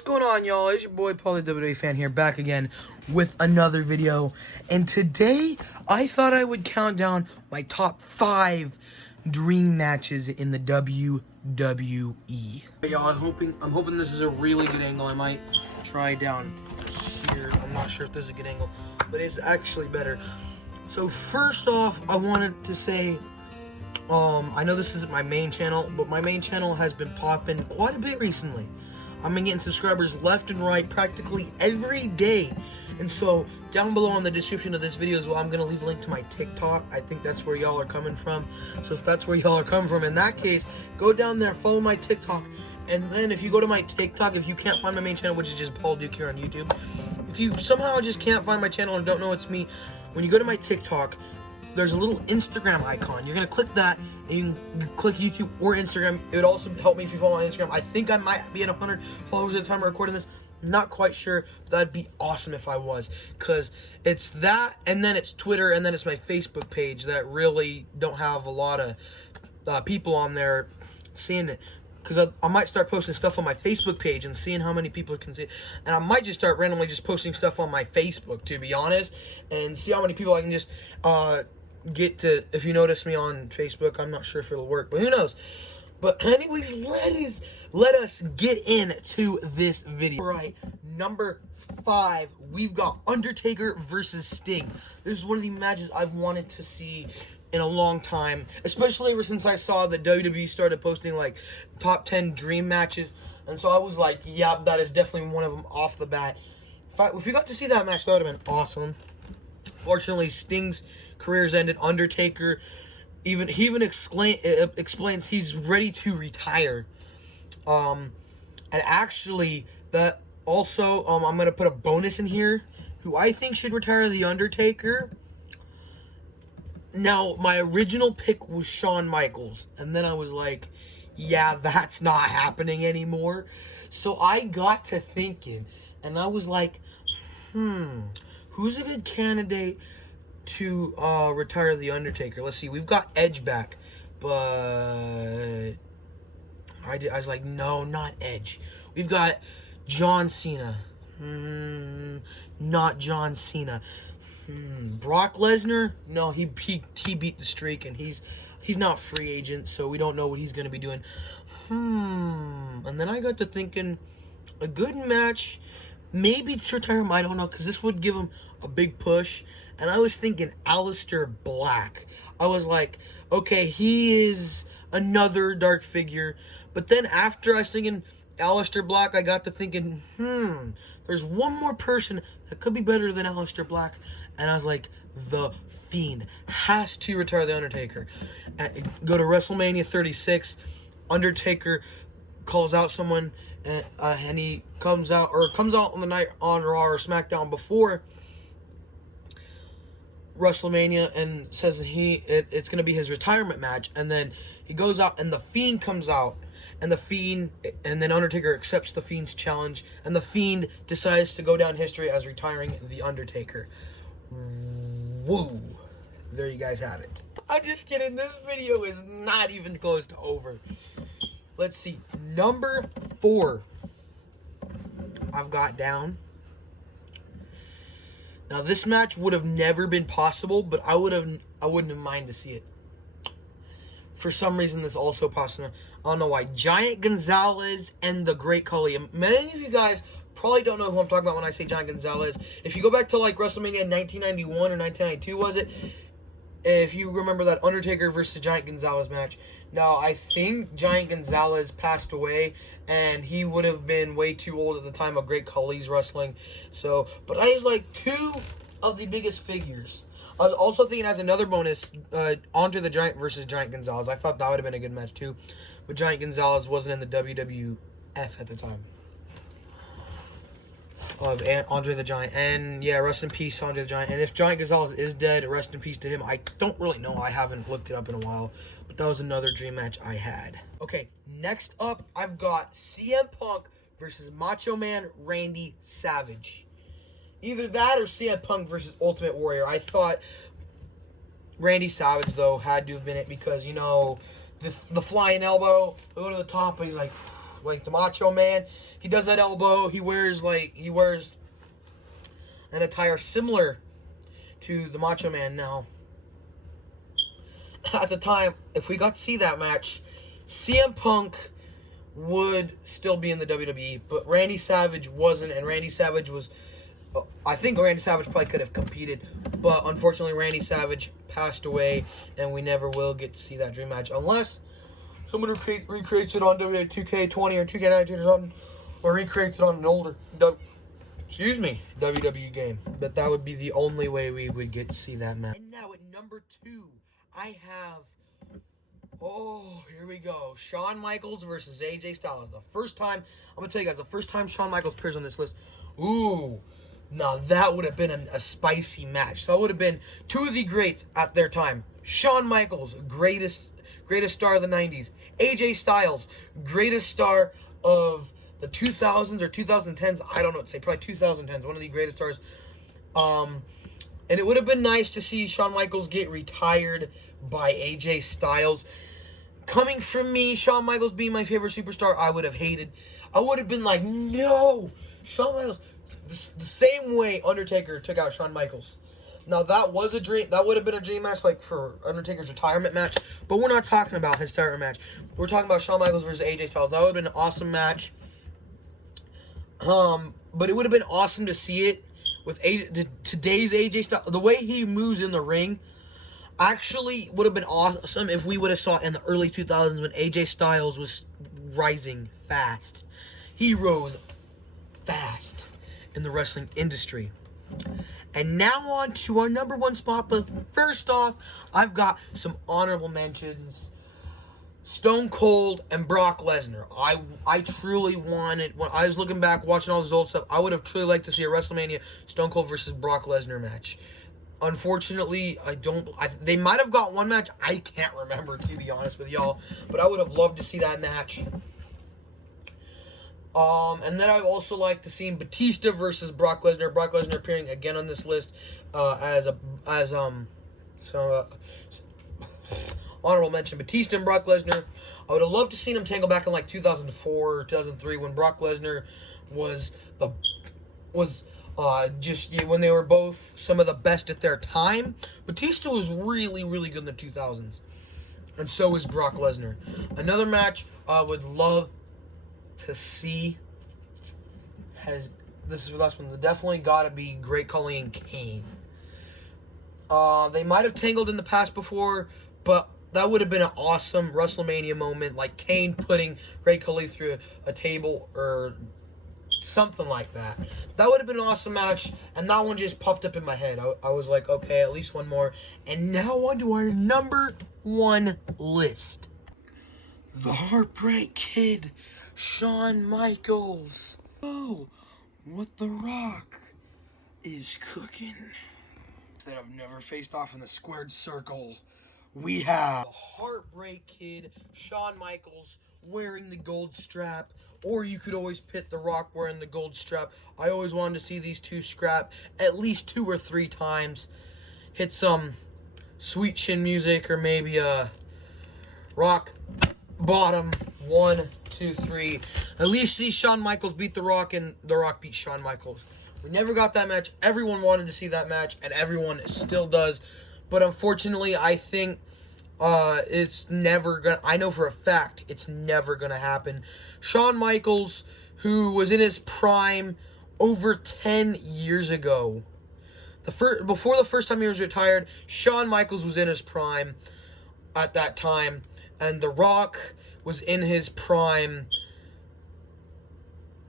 What's going on, y'all? It's your boy Paul, the WWE Fan here, back again with another video. And today, I thought I would count down my top 5 dream matches in the WWE. Y'all, I'm hoping this is a really good angle. I might try down here. I'm not sure if this is a good angle, but it's actually better. So first off, I wanted to say, I know this isn't my main channel, but my main channel has been popping quite a bit recently. I've been getting subscribers left and right practically every day. And so down below in the description of this video as well, I'm going to leave a link to my TikTok. I think that's where y'all are coming from. So if that's where y'all are coming from, in that case, go down there, follow my TikTok. And then if you go to my TikTok, if you can't find my main channel, which is just Paul Duke here on YouTube, if you somehow just can't find my channel and don't know it's me, when you go to my TikTok, there's a little Instagram icon. You're going to click that, and you can click YouTube or Instagram. It would also help me if you follow my Instagram. I think I might be at 100 followers at the time of recording this. Not quite sure, but that'd be awesome if I was. Because it's that, and then it's Twitter, and then it's my Facebook page that really don't have a lot of people on there seeing it. Because I might start posting stuff on my Facebook page and seeing how many people can see it. And I might just start randomly just posting stuff on my Facebook, to be honest. And see how many people I can just get to. If you notice me on Facebook, I'm not sure if it'll work, but who knows. But anyways, let us get into this video. All right, number 5, we've got Undertaker versus Sting. This is one of the matches I've wanted to see in a long time, especially ever since I saw that WWE started posting like top 10 dream matches, and so I was like, yeah, that is definitely one of them off the bat. If we got to see that match, that would have been awesome. Fortunately, Sting's career's ended. Undertaker he even explains he's ready to retire. And actually, that also I'm gonna put a bonus in here. Who I think should retire: The Undertaker. Now, my original pick was Shawn Michaels, and then I was like, yeah, that's not happening anymore. So I got to thinking, and I was like, who's a good candidate to retire The Undertaker? Let's see, we've got Edge back, but I was like, no, not Edge. We've got John Cena. Not John Cena. Brock Lesnar? No, he beat the streak, and he's not free agent, so we don't know what he's going to be doing. And then I got to thinking, a good match, maybe to retire him, I don't know, because this would give him a big push. And I was thinking Aleister Black. I was like, okay, he is another dark figure. But then after I was thinking Aleister Black, I got to thinking, there's one more person that could be better than Aleister Black. And I was like, The Fiend has to retire The Undertaker. Go to WrestleMania 36. Undertaker calls out someone, and he comes out on the night on Raw or SmackDown before WrestleMania and says it's going to be his retirement match. And then he goes out, and The Fiend comes out. And then Undertaker accepts The Fiend's challenge, and The Fiend decides to go down history as retiring The Undertaker. Woo! There you guys have it. I'm just kidding. This video is not even close to over. Let's see. Number 4. I've got down. Now this match would have never been possible, but I wouldn't have minded to see it. For some reason, this also possible. I don't know why. Giant Gonzalez and the Great Khali. Many of you guys probably don't know who I'm talking about when I say Giant Gonzalez. If you go back to like WrestleMania 1991 or 1992, was it? If you remember that Undertaker versus Giant Gonzalez match. Now, I think Giant Gonzalez passed away, and he would have been way too old at the time of Great Khali's wrestling. So, but I was like 2 of the biggest figures. I was also thinking as another bonus, Andre the Giant versus Giant Gonzalez. I thought that would have been a good match too. But Giant Gonzalez wasn't in the WWF at the time. Of Andre the Giant. And yeah, rest in peace, Andre the Giant. And if Giant Gonzalez is dead, rest in peace to him. I don't really know. I haven't looked it up in a while. But that was another dream match I had. Okay, next up, I've got CM Punk versus Macho Man Randy Savage. Either that or CM Punk versus Ultimate Warrior. I thought Randy Savage, though, had to have been it because, you know, the flying elbow, go to the top, but he's like, like the Macho Man. He does that elbow. He wears an attire similar to the Macho Man. Now, at the time, if we got to see that match, CM Punk would still be in the WWE, but Randy Savage wasn't, and Randy Savage was, I think Randy Savage probably could have competed, but unfortunately Randy Savage passed away, and we never will get to see that dream match, unless someone recreates it on WWE 2K20 or 2K19 or something, or recreates it on an older WWE game. But that would be the only way we would get to see that match. And now at number 2, I have, oh, here we go. Shawn Michaels versus AJ Styles. The first time, I'm going to tell you guys, the first time Shawn Michaels appears on this list, ooh, now that would have been a spicy match. That would have been two of the greats at their time. Shawn Michaels, greatest star of the 90s. AJ Styles, greatest star of the 2000s or 2010s. I don't know what to say, probably 2010s. One of the greatest stars. And it would have been nice to see Shawn Michaels get retired by AJ Styles. Coming from me, Shawn Michaels being my favorite superstar, I would have hated. I would have been like, no, Shawn Michaels. The same way Undertaker took out Shawn Michaels. Now, that was a dream. That would have been a dream match, like, for Undertaker's retirement match. But we're not talking about his retirement match. We're talking about Shawn Michaels versus AJ Styles. That would have been an awesome match. But it would have been awesome to see it with today's AJ Styles. The way he moves in the ring actually would have been awesome if we would have saw it in the early 2000s when AJ Styles was rising fast. He rose fast in the wrestling industry. And now on to our number 1 spot. But first off, I've got some honorable mentions. Stone Cold and Brock Lesnar. I truly wanted, when I was looking back, watching all this old stuff, I would have truly liked to see a WrestleMania Stone Cold versus Brock Lesnar match. Unfortunately, they might have got one match. I can't remember, to be honest with y'all. But I would have loved to see that match. And then I'd also like to see Batista versus Brock Lesnar. Brock Lesnar appearing again on this list honorable mention. Batista and Brock Lesnar. I would have loved to seen him tangle back in like 2004 or 2003 when Brock Lesnar was when they were both some of the best at their time. Batista was really, really good in the 2000s. And so is Brock Lesnar. Another match I would love to see this is the last one. Definitely got to be Great Khali and Kane. They might have tangled in the past before, but that would have been an awesome WrestleMania moment, like Kane putting Great Khali through a table or something like that. That would have been an awesome match, and that one just popped up in my head. I was like, okay, at least one more. And now on to our number 1 list. The Heartbreak Kid, Shawn Michaels. Oh, what The Rock is cooking. That I've never faced off in the squared circle. We have the Heartbreak Kid, Shawn Michaels, wearing the gold strap. Or you could always pit The Rock wearing the gold strap. I always wanted to see these two scrap at least 2 or 3 times. Hit some sweet chin music or maybe a rock bottom. 1, 2, 3. At least see Shawn Michaels beat The Rock and The Rock beat Shawn Michaels. We never got that match. Everyone wanted to see that match, and everyone still does. But unfortunately, I think it's never gonna. I know for a fact it's never gonna happen. Shawn Michaels, who was in his prime over 10 years ago, before the first time he was retired, Shawn Michaels was in his prime at that time, and The Rock was in his prime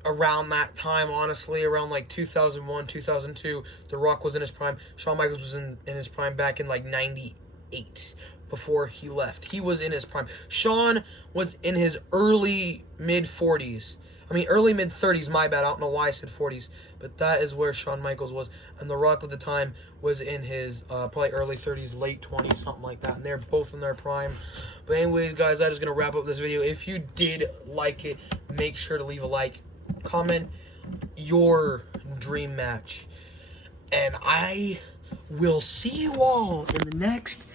around that time, honestly, around like 2001, 2002. The Rock was in his prime. Shawn Michaels was in his prime back in like 98 before he left. He was in his prime. Shawn was in his early mid-40s. Early mid-30s, my bad. I don't know why I said 40s. But that is where Shawn Michaels was. And The Rock at the time was in his probably early 30s, late 20s, something like that. And they're both in their prime. But anyways, guys, that is going to wrap up this video. If you did like it, make sure to leave a like. Comment your dream match. And I will see you all in the next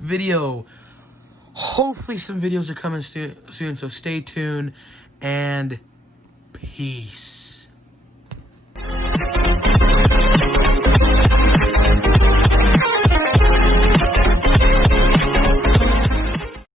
video. Hopefully some videos are coming soon, so stay tuned. and peace.